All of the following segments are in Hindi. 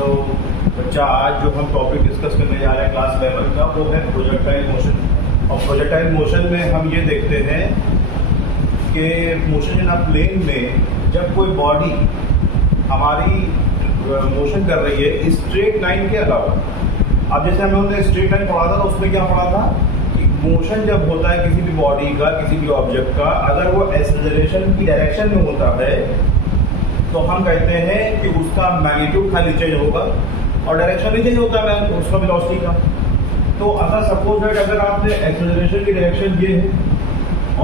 तो बच्चा आज जो हम टॉपिक डिस्कस करने जा रहे हैं क्लास 11 का वो है प्रोजेक्टाइल मोशन। और प्रोजेक्टाइल मोशन में हम ये देखते हैं कि मोशन इन अ प्लेन में जब कोई बॉडी हमारी मोशन कर रही है स्ट्रेट लाइन के अलावा। अब जैसे हमने स्ट्रेट लाइन पढ़ा था तो उसमें क्या पढ़ा था कि मोशन जब होता है किसी भी बॉडी का, किसी भी ऑब्जेक्ट का, अगर वो एक्सेलरेशन की डायरेक्शन में होता है तो हम कहते हैं कि उसका मैग्नीट्यूड खाली चेंज होगा और डायरेक्शन नहीं चेंज होता है उसका वेलोसिटी का। तो अगर सपोज दैट अगर आपने एक्सेलरेशन की डायरेक्शन ये है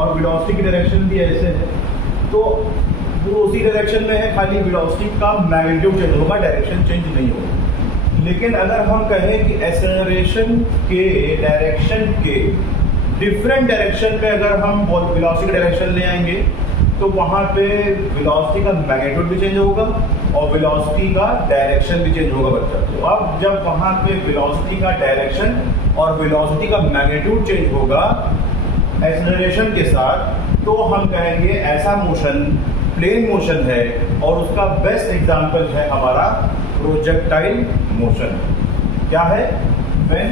और वेलोसिटी की डायरेक्शन भी ऐसे है तो वो उसी डायरेक्शन में है, खाली वेलोसिटी का मैग्नीट्यूड चेंज होगा, डायरेक्शन चेंज नहीं होगा। लेकिन अगर हम कहें कि एक्सेलरेशन के डायरेक्शन के डिफरेंट डायरेक्शन पे अगर हम वेलोसिटी का डायरेक्शन ले आएंगे तो वहां पे वेलोसिटी का मैग्नीट्यूड भी चेंज होगा और वेलोसिटी का डायरेक्शन भी चेंज होगा बच्चा। तो अब जब वहां पे वेलोसिटी का डायरेक्शन और वेलोसिटी का मैग्नीट्यूड चेंज होगा एक्सेलरेशन के साथ तो हम कहेंगे ऐसा मोशन प्लेन मोशन है और उसका बेस्ट एग्जांपल है हमारा प्रोजेक्टाइल मोशन। क्या है? When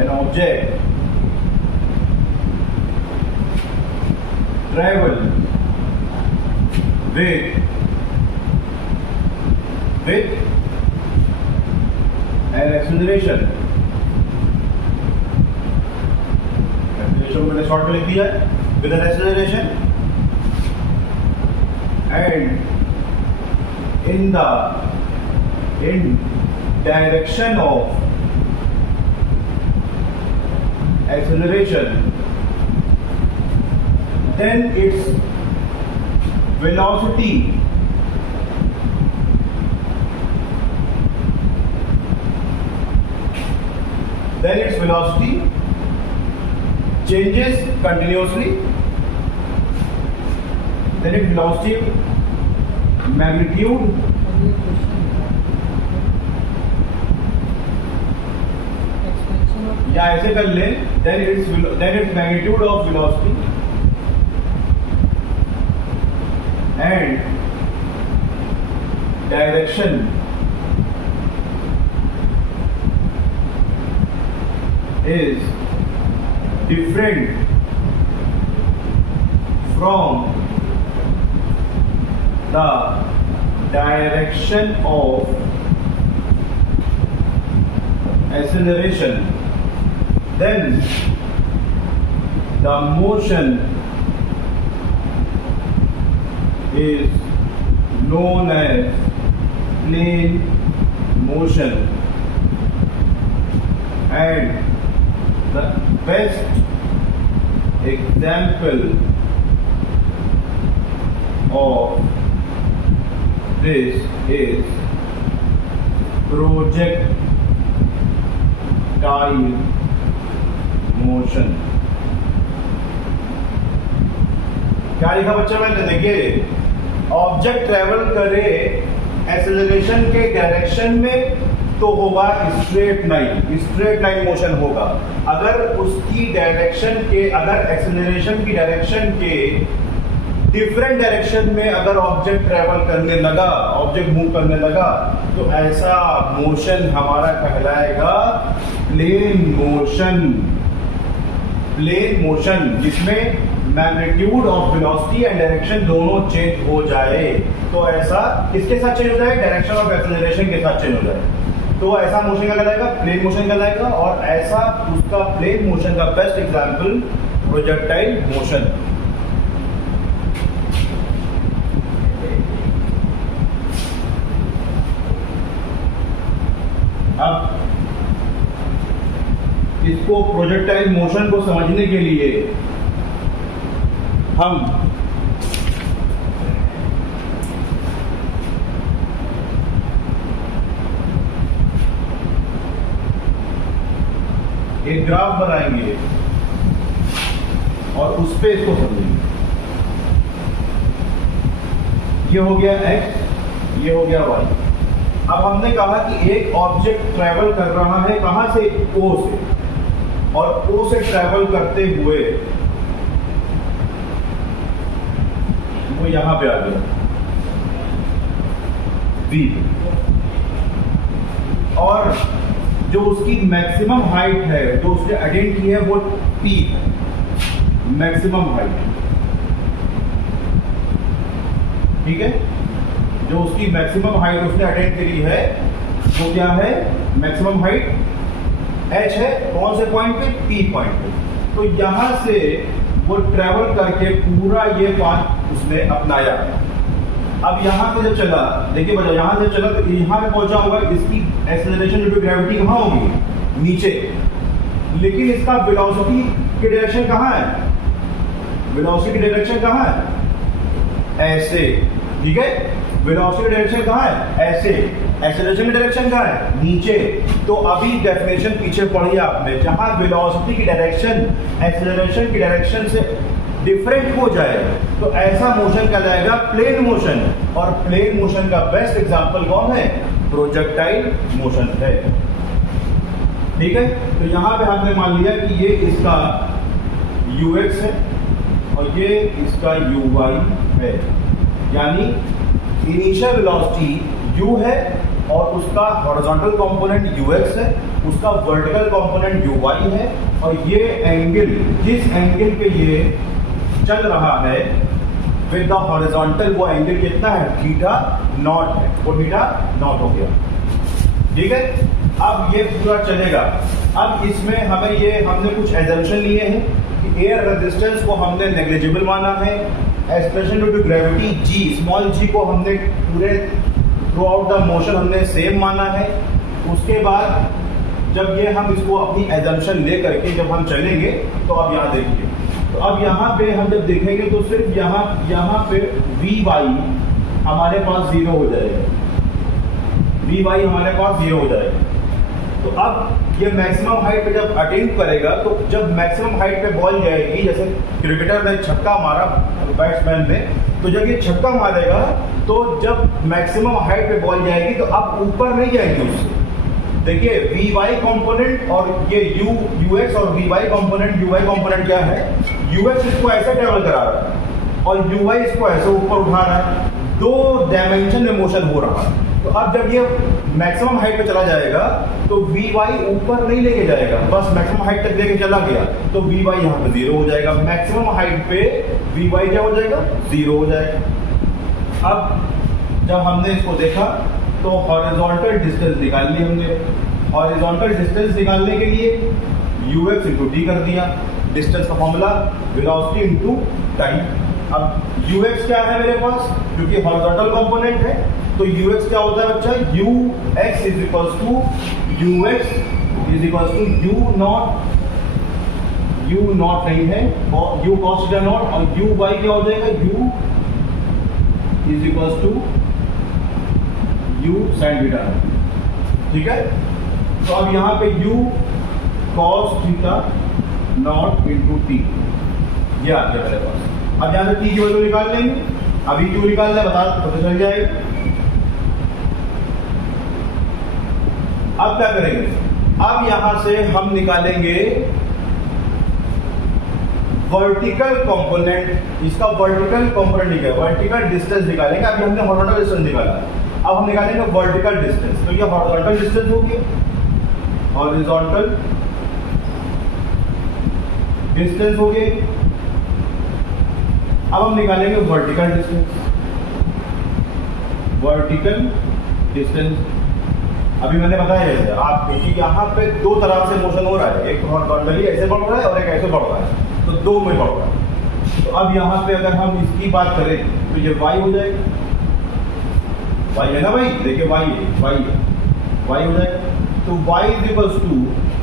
an object travel with an acceleration को मैंने शॉर्ट में लिख दिया है, with an acceleration and in direction of acceleration, then its velocity changes continuously. Then its velocity magnitude या ऐसे कर लें, then its magnitude of velocity and direction is different from the direction of acceleration, then the motion is known as plane motion, and the best example of this is projectile motion। क्या लिखा बच्चा? मैंने देखिए ऑब्जेक्ट ट्रेवल करे एक्सेलरेशन के डायरेक्शन में तो होगा स्ट्रेट लाइन मोशन होगा। अगर उसकी डायरेक्शन के अगर एक्सेलरेशन की डायरेक्शन के डिफरेंट डायरेक्शन में अगर ऑब्जेक्ट ट्रेवल करने लगा, ऑब्जेक्ट मूव करने लगा तो ऐसा मोशन हमारा कहलाएगा प्लेन मोशन जिसमें magnitude of velocity and direction दोनों चेंज हो जाए। तो ऐसा किसके साथ चेंज हो जाए? डायरेक्शन ऑफ एक्सेलरेशन के साथ चेंज हो जाए। तो ऐसा मोशन का कहलाएगा प्लेन मोशन कहलाएगा और ऐसा उसका प्लेन मोशन का बेस्ट एग्जांपल प्रोजेक्टाइल मोशन। अब इसको प्रोजेक्टाइल मोशन को समझने के लिए हम एक ग्राफ बनाएंगे और उस पे इसको समझेंगे। ये हो गया x, ये हो गया y। अब हमने कहा कि एक ऑब्जेक्ट ट्रैवल कर रहा है कहां से? O से, और O से ट्रैवल करते हुए वो यहां पे आ गया। v, और जो उसकी मैक्सिमम हाइट है जो उसने अटेन की है वो p, मैक्सिमम हाइट, ठीक है। जो उसकी मैक्सिमम हाइट उसने अटेन करी है वो क्या है, मैक्सिमम हाइट h है, कौन से पॉइंट पे, p पॉइंट पे। तो यहां से वो ट्रेवल करके पूरा ये पाथ उसने अपनाया। अब यहां से जब चला, देखिए बच्चा, यहां से चला तो यहां पे पहुंचा होगा, इसकी एक्सेलरेशन ड्यू टू ग्रेविटी कहां होगी, नीचे, लेकिन इसका वेलोसिटी की डायरेक्शन कहां है, वेलोसिटी की डायरेक्शन कहां है, ऐसे, ठीक है। वेलोसिटी डायरेक्शन कहां है, ऐसे, एक्सेलरेशन की डायरेक्शन कहां है, नीचे। तो अभी डेफिनेशन पीछे पढ़ी आपने, जहां वेलोसिटी की डायरेक्शन एक्सेलरेशन की डायरेक्शन से डिफरेंट हो जाए तो ऐसा मोशन कहलाएगा प्लेन मोशन, और प्लेन मोशन का बेस्ट एग्जांपल कौन है, प्रोजेक्टाइल मोशन है, ठीक है। तो यहां पे हमने मान लिया कि ये इसका ux है और ये इसका uy है, यानी इनिशियल वेलोसिटी u है और उसका हॉरिजॉन्टल कंपोनेंट ux है, उसका वर्टिकल कंपोनेंट uy है, और ये एंगल, जिस एंगल पे ये चल रहा है विद द हॉरिजॉन्टल, वो एंगल कितना है, थीटा नॉट है, वो थीटा नॉट हो गया, ठीक है। अब ये पूरा चलेगा। अब इसमें हमने कुछ एजम्पशन लिए हैं कि एयर रेजिस्टेंस को हमने नेग्लिजिबल माना है, expression due to gravity g, small g को हमने पूरे थ्रू आउट द मोशन हमने सेम माना है। उसके बाद जब ये हम इसको अपनी एजम्पशन ले करके जब हम चलेंगे तो अब यहाँ देखिए, तो अब यहाँ पे हम जब देखेंगे तो सिर्फ यहाँ पे vy हमारे पास 0 हो जाएगा, vy हमारे पास 0 हो जाएगा। तो अब ये मैक्सिमम हाइट पे जब अटेन करेगा, तो जब मैक्सिमम हाइट पे बॉल जाएगी, जैसे क्रिकेटर ने छक्का मारा बैट्समैन ने, तो जब ये छक्का मारेगा तो जब मैक्सिमम हाइट पे बॉल जाएगी तो अब ऊपर नहीं जाएगी उससे। देखिए vy कंपोनेंट और ये ux और vy कंपोनेंट, uy कंपोनेंट क्या है, ux इसको ऐसे ट्रेवल करा रहा है और uy इसको ऐसे ऊपर उठा रहा है, 2 डायमेंशन में मोशन हो रहा है। तो अब जब ये मैक्सिमम हाइट पे चला जाएगा तो vy ऊपर नहीं लेके जाएगा, बस मैक्सिमम हाइट तक लेके चला गया तो vy यहाँ पे 0 हो जाएगा, मैक्सिमम हाइट पे vy क्या हो जाएगा, 0 हो जाएगा। अब जब हमने इसको देखा तो हॉरिजॉन्टल डिस्टेंस निकाल ली हमने, हॉरिजॉन्टल डिस्टेंस निकालने के लिए ux इंटू डी कर दिया, डिस्टेंस का फॉर्मूला वेलोसिटी इंटू टाइम। अब ux क्या है मेरे पास, क्योंकि हॉरिजॉन्टल कंपोनेंट है तो ux क्या होता है बच्चा, ux is equals to u nought नहीं है, और u cos थीटा नॉट, और uy क्या हो जाएगा, u is equals to u sin theta, ठीक है। तो अब यहाँ पे u cos theta nought into T, ये आ गया मेरे पास। अब यहाँ से t की वैल्यू निकाल लेंगे, अभी क्यों निकालना है पता चल जाएगा। अब क्या करेंगे, अब यहां से हम निकालेंगे वर्टिकल कंपोनेंट, इसका वर्टिकल कंपोनेंट निकालेंगे, वर्टिकल डिस्टेंस निकालेंगे। अभी हमने हॉरिजॉन्टल डिस्टेंस निकाला, अब हम निकालेंगे वर्टिकल डिस्टेंस। तो ये हॉरिजॉन्टल डिस्टेंस हो गया, हॉरिजॉन्टल डिस्टेंस हो गए। अब हम निकालेंगे वर्टिकल डिस्टेंस, वर्टिकल डिस्टेंस। अभी मैंने बताया जैसे आप देखिए यहाँ पे 2 तरह से मोशन हो रहा है, एक हॉरिजॉन्टली ऐसे बढ़ रहा है और एक ऐसे बढ़ रहा है, तो 2 में बढ़ रहा है। तो अब यहाँ पे अगर हम इसकी बात करें तो ये y हो जाएगा, y है ना भाई, देखिए y हो जाएगा। तो y इज इक्वल्स टू,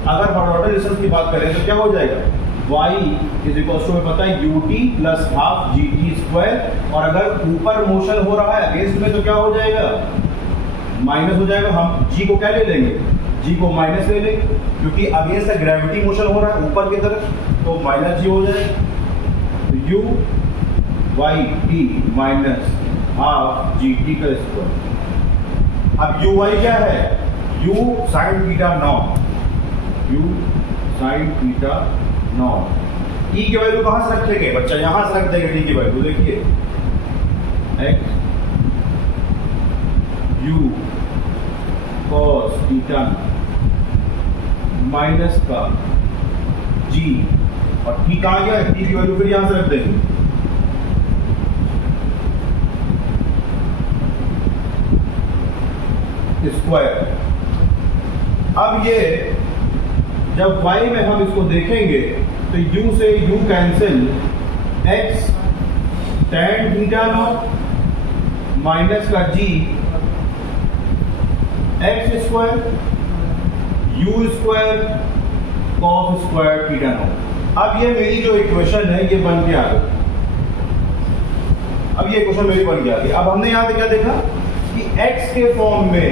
अगर हॉरिजॉन्टल डिस्टेंस की बात करें तो क्या हो जाएगा, y इज इक्वल्स टू, पता है ut plus half gt square, और अगर ऊपर मोशन हो रहा है अगेंस्ट में तो क्या हो जाएगा, माइनस हो जाएगा। हम g को क्या ले लेंगे, g को माइनस ले लेंगे, क्योंकि अगेंस्ट द ग्रेविटी मोशन हो रहा है ऊपर की तरफ, तो माइनस g हो जाएगा। तो u y t minus half gt का स्क्वायर। अब uy क्या है, u sin theta naught, u sin theta naught. e की वैल्यू कहां से रखेंगे बच्चा, यहां से रख देंगे t की वैल्यू, देखिए x u cos theta minus का g, और t कहाँ गया? t की वैल्यू फिर यहां से रख देंगे, स्क्वायर। अब ये जब y में हम इसको देखेंगे तो u से u cancel, x tan theta naught minus का g x square u square cos square theta naught. अब ये मेरी जो इक्वेशन है ये बन के आ गई। अब ये इक्वेशन मेरी बन के आ गई। अब हमने यहां पे क्या देखा कि x के फॉर्म में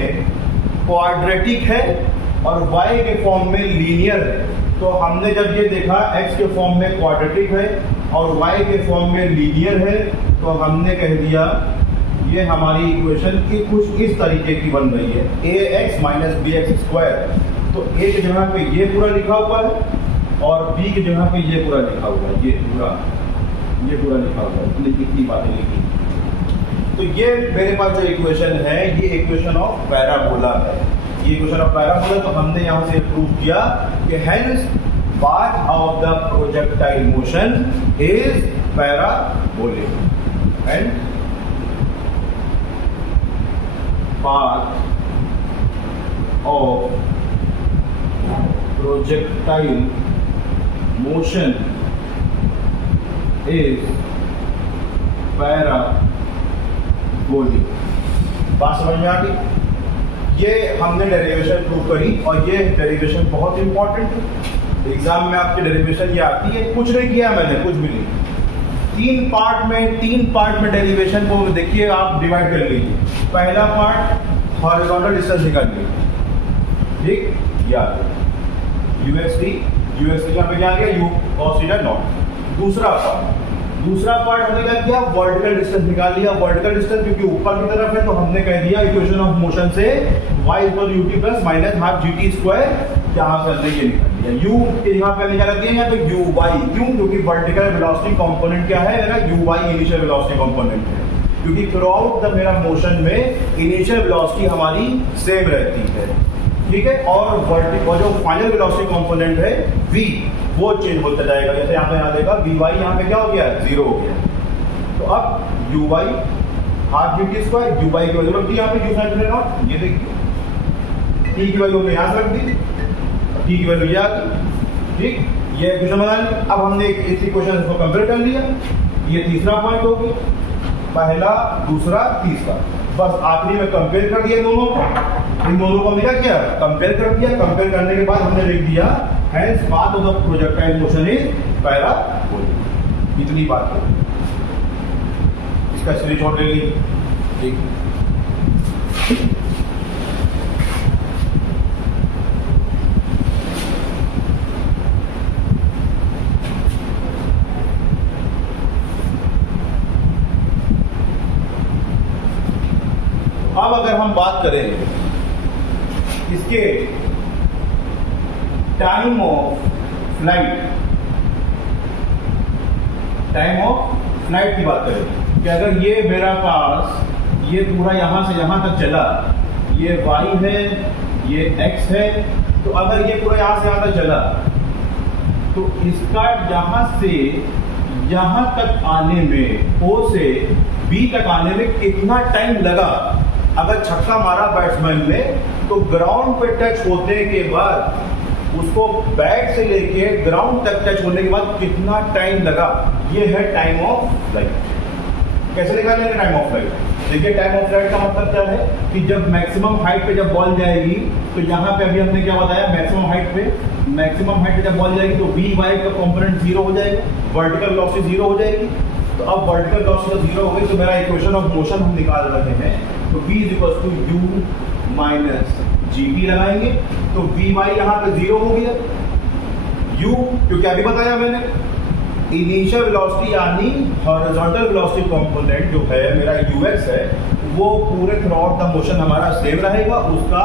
क्वाड्रेटिक है और y के फॉर्म में लीनियर है। तो हमने जब ये देखा x के फॉर्म में क्वाड्रेटिक है और y के फॉर्म में लीनियर है, तो हमने कह दिया ये हमारी इक्वेशन की कुछ इस तरीके की बन रही है, ax माइनस bx स्क्वायर। तो a की जगह पे ये पूरा लिखा हुआ है और b की जगह पे ये पूरा लिखा हुआ है, ये पूरा लिखा हुआ है, इतनी बातें लिखी। तो ये मेरे पास जो इक्वेशन है ये इक्वेशन ऑफ पैराबोला है। ये इक्वेशन ऑफ पैराबोला, तो हमने यहां से प्रूव किया कि hence path of the projectile motion is parabolic and path of projectile motion is parabolic। बात समझ में आ गई? ये हमने डेरिवेशन प्रूव करी और ये डेरिवेशन बहुत इंपॉर्टेंट है। एग्जाम में आपकी डेरिवेशन ये आती है, कुछ नहीं किया मैंने, कुछ भी नहीं। तीन पार्ट में डेरिवेशन को देखिए, आप डिवाइड कर लीजिए। पहला पार्ट हॉरिजॉन्टल डिस्टेंस निकाल लीजिए, ठीक, याद यूएक्सटी यहाँ पे क्या गया, u cos थीटा नॉट। दूसरा पार्ट हमने क्या किया, वर्टिकल डिस्टेंस निकाल लिया। वर्टिकल डिस्टेंस क्योंकि ऊपर की तरफ है तो हमने कह दिया इक्वेशन ऑफ मोशन से y equal ut plus minus half gt square, यहाँ से हमने ये निकाल लिया। u के यहाँ पे निकाल दिया है तो uy, क्यों? क्योंकि वर्टिकल वेलोसिटी कंपोनेंट क्या है मेरा, uy इनिशियल वेलोसिटी कंपोनेंट है, क्योंकि थ्रू आउट द मेरा मोशन में इनिशियल वेलोसिटी हमारी सेम रहती है, ठीक है। और जो फाइनल वेलोसिटी कंपोनेंट है v, वो चेंज होता जाएगा। जैसे यहाँ पे देखा vy यहाँ पे क्या हो गया, 0 हो गया। तो अब uy half gt square, uy की वैल्यू रख दी यहाँ पे u sin थीटा नॉट, ये देखिए t की वैल्यू हमने यहाँ रख दी, t की वैल्यू ये आ गई, ठीक। ये इक्वेशन बना ली। अब हमने इस इक्वेशन को कंपेयर कर लिया, ये तीसरा पॉइंट हो गया, पहला दूसरा तीसरा, बस आखिरी में कंपेयर कर दिया दोनों को। इन दोनों को हमने क्या किया, कंपेयर कर दिया। कंपेयर करने के बाद हमने लिख दिया hence path of the projectile motion is parabolic. इतनी बात है, इसका स्क्रीनशॉट ले लीजिए, ठीक। अब अगर हम बात करें इसके टाइम ऑफ फ्लाइट की बात करें कि अगर ये मेरा पास ये पूरा यहां से यहां तक चला, ये y है, ये x है, तो अगर ये पूरा यहां से यहां तक चला तो इसका यहां से यहां तक आने में, O से B तक आने में कितना टाइम लगा। अगर छक्का मारा बैट्समैन ने तो ग्राउंड पे टच होने के बाद उसको बैट से लेके ग्राउंड तक टच होने के बाद कितना टाइम लगा, ये है टाइम ऑफ फ्लाइट। कैसे निकालेंगे टाइम ऑफ फ्लाइट? देखिए टाइम ऑफ फ्लाइट का मतलब क्या है कि जब मैक्सिमम हाइट पे जब बॉल जाएगी तो यहाँ पे अभी हमने क्या बताया, मैक्सिमम हाइट पे जब बॉल जाएगी तो वी वाई का कंपोनेंट 0 हो जाएगा, वर्टिकल वेलोसिटी 0 हो जाएगी। तो अब वर्टिकल वेलोसिटी 0 हो गई तो मेरा इक्वेशन ऑफ मोशन हम निकाल रहे हैं, तो v is equal to u minus gp लगाएंगे तो vy यहाँ पे 0 हो गया, u क्योंकि अभी बताया मैंने इनिशियल वेलोसिटी यानी हॉरिजॉन्टल वेलोसिटी कंपोनेंट जो है मेरा ux है वो पूरे थ्रू आउट द मोशन हमारा सेम रहेगा, उसका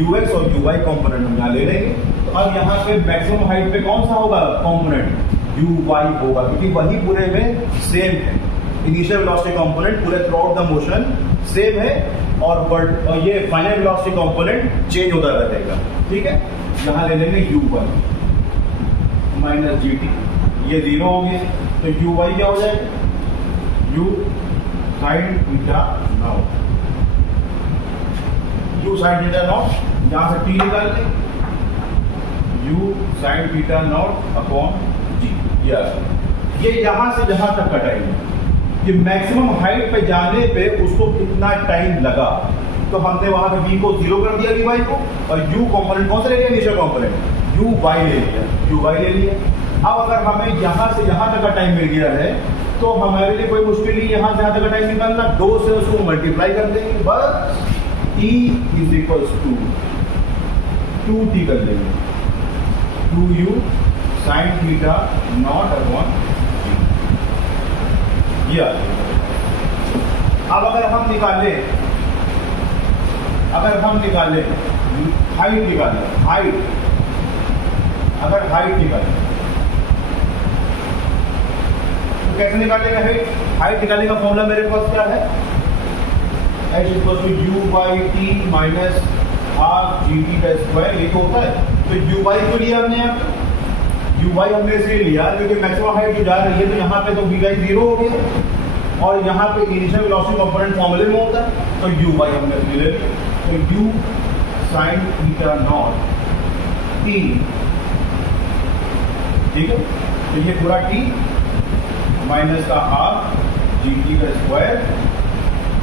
ux और uy कंपोनेंट हम यहाँ ले लेंगे। तो अब यहाँ पे मैक्सिमम हाइट पे कौन सा होगा कंपोनेंट, uy होगा, क्योंकि वही पूरे में सेम है। इनिशियल वेलोसिटी कंपोनेंट पूरे throughout the motion same है, और ये फाइनल वेलोसिटी कंपोनेंट चेंज होता रहेगा, ठीक है। यहाँ ले लेंगे u1 माइनस gt, ये 0 हो गया, तो uy क्या हो जाएगा, u sine theta naught, u sine theta naught, यहाँ से t निकाल लें, u sine theta nought upon g। ये यहाँ से जहाँ तक का टाइम है, कि मैक्सिमम हाइट पे जाने पे उसको कितना टाइम लगा, तो हमने वहां पे v को 0 कर दिया vy को, और u कंपोनेंट कौन सा ले लिया, इनिशियल कंपोनेंट uy ले लिया, uy ले लिया। अब अगर हमें यहाँ से यहाँ तक का टाइम मिल गया है, तो हमारे लिए कोई मुश्किल नहीं, यहाँ से यहाँ तक का टाइम निकालना, 2 से उसको मल्टीप्लाई कर देंगे, बस t is equals to 2t कर देंगे, 2u sine theta nought upon ये। अब अगर हम निकालें हाइट निकालें, अगर हाइट निकालें तो कैसे निकालेंगे हाइट निकालने का फॉर्मूला मेरे पास क्या है, h equal to u by T minus half G T का स्क्वायर, ये तो होता है। तो u बाई को लिया हमने, u बाई हमने इसलिए लिया क्योंकि मैक्सिमम हाइट जो जा रही है, तो यहाँ पे तो v बाई 0 हो गया, और यहाँ पे इनिशियल वेलोसिटी कंपोनेंट फॉर्मूले में होता है, तो u बाई हमने ले लिया, तो u sine theta naught t, ठीक है। तो ये पूरा t माइनस का हाफ जी टी का स्क्वायर,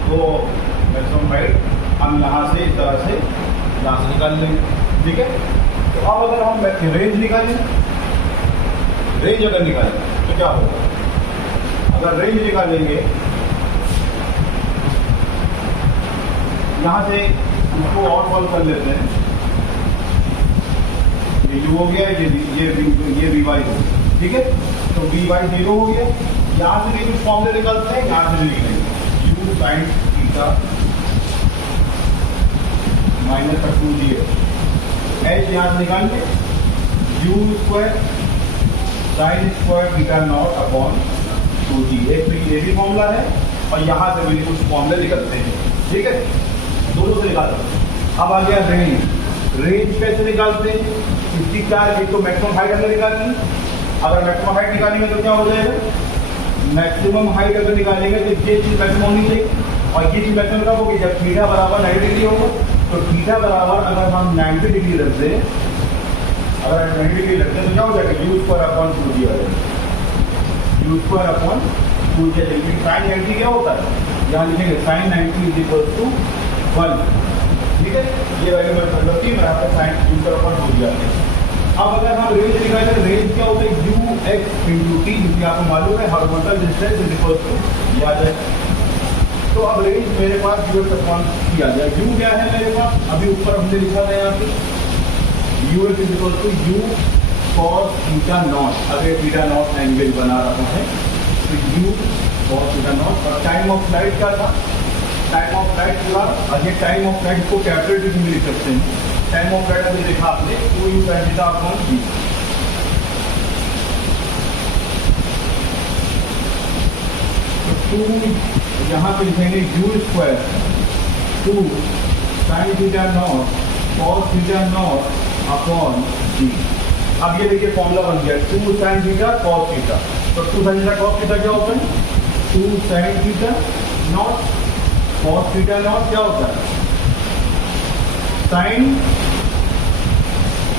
तो मैक्सिमम हाइट हम यहाँ से इस तरह से यहाँ से निकाल लेंगे, ठीक है। तो अब अगर हम रेंज निकालें, रेंज अगर निकालें तो क्या होगा, अगर रेंज निकालेंगे यहाँ से इसको और सॉल्व कर लेते हैं, ये u हो गया, ये vy हो गया, ठीक है। तो vy 0 हो गया, यहाँ से भी कुछ फॉर्मूले निकालते हैं, यहाँ से भी लिखेंगे u साइन थीटा माइनस का 2g, h यहाँ से निकालेंगे u square sine square theta nought upon 2g, एक ये भी फॉर्मूला है, और यहाँ से भी कुछ फॉर्मूले निकलते हैं, ठीक है, दोनों से निकालते हैं। अब आ गया रेंज कैसे निकालते हैं, इसकी चार, एक तो मैक्सिमम हाइट अगर निकालनी, अगर मैक्सिमम हाइट निकालेंगे तो क्या हो जाएगा, मैक्सिमम हाइट अगर निकालेंगे तो ये चीज मैक्सिमम होनी चाहिए, और ये चीज मैक्सिमम कब होगी, जब थीटा बराबर 90 डिग्री होगा। तो थीटा बराबर अगर हम 90 डिग्री रख दें, अगर 90 डिग्री रखते हैं तो क्या हो जाएगा, u स्क्वायर अपॉन 2g आ जाएगा, u स्क्वायर अपॉन 2g। लेकिन साइन 90 क्या होता है, यहाँ लिखेंगे साइन 90 इज इक्वल टू 1, ठीक है। ये वैल्यू मैं मतलब कि मैं आपका sine u square upon 2g आ गया। अब अगर हम रेंज निकालें, रेंज क्या होता है, u x इंटू टी, जिसकी आपको मालूम है horizontal distance is equal to ये आ जाए। तो अब रेंज मेरे पास u x अपॉन टी आ जाए। u क्या है मेरे पास, अभी ऊपर हमने लिखा था यहाँ पे u x is equal to u cos theta nought, अगर थीटा नॉट एंगल बना रहा है तो u cos थीटा नॉट, और टाइम ऑफ फ्लाइट क्या था, टाइम ऑफ फ्लाइट पूरा, और ये टाइम ऑफ फ्लाइट को कैपिटल टी में लिख सकते हैं। टाइम ऑफ फ्लाइट अभी देखा आपने 2u sin theta upon g, तो 2 यहाँ पे लिखेंगे u square 2 sin theta naught cos theta nought upon g। अब ये देखिए फॉर्मूला बन गया 2 sin थीटा cos थीटा, तो 2 sin थीटा cos थीटा क्या होता है, 2 sin theta naught cos theta not क्या होता है, साइन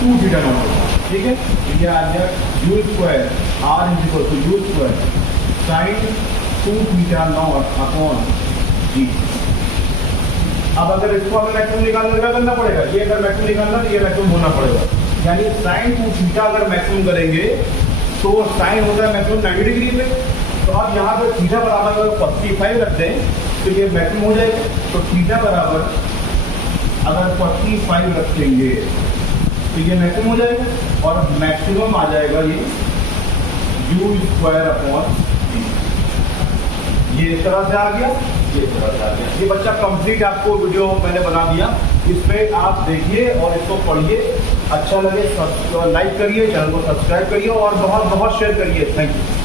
2 थीटा नॉट होता है, ठीक है। ये आ गया u square r is equal to u square sine 2 theta nought upon g। अब अगर इसको हमें मैक्सिमम निकालने का करना पड़ेगा, ये अगर मैक्सिमम निकालना तो ये मैक्सिमम होना पड़ेगा, यानी साइन 2 थीटा अगर मैक्सिमम करेंगे तो साइन होता है मैक्सिमम 90 डिग्री पे, तो आप यहाँ पर थीटा बराबर अगर 45 रख दें तो ये मैक्सिमम हो जाएगा। तो थीटा बराबर अगर 45 रखेंगे तो ये मैक्सिमम हो जाएगा, और मैक्सिमम आ जाएगा ये u स्क्वायर अपॉन टी। ये इस तरह से आ गया, ये इस तरह से आ गया। ये बच्चा कंप्लीट आपको वीडियो मैंने बना दिया, इस पे आप देखिए और इसको पढ़िए, अच्छा लगे लाइक करिए, चैनल को सब्सक्राइब करिए और बहुत बहुत शेयर करिए। Thank you.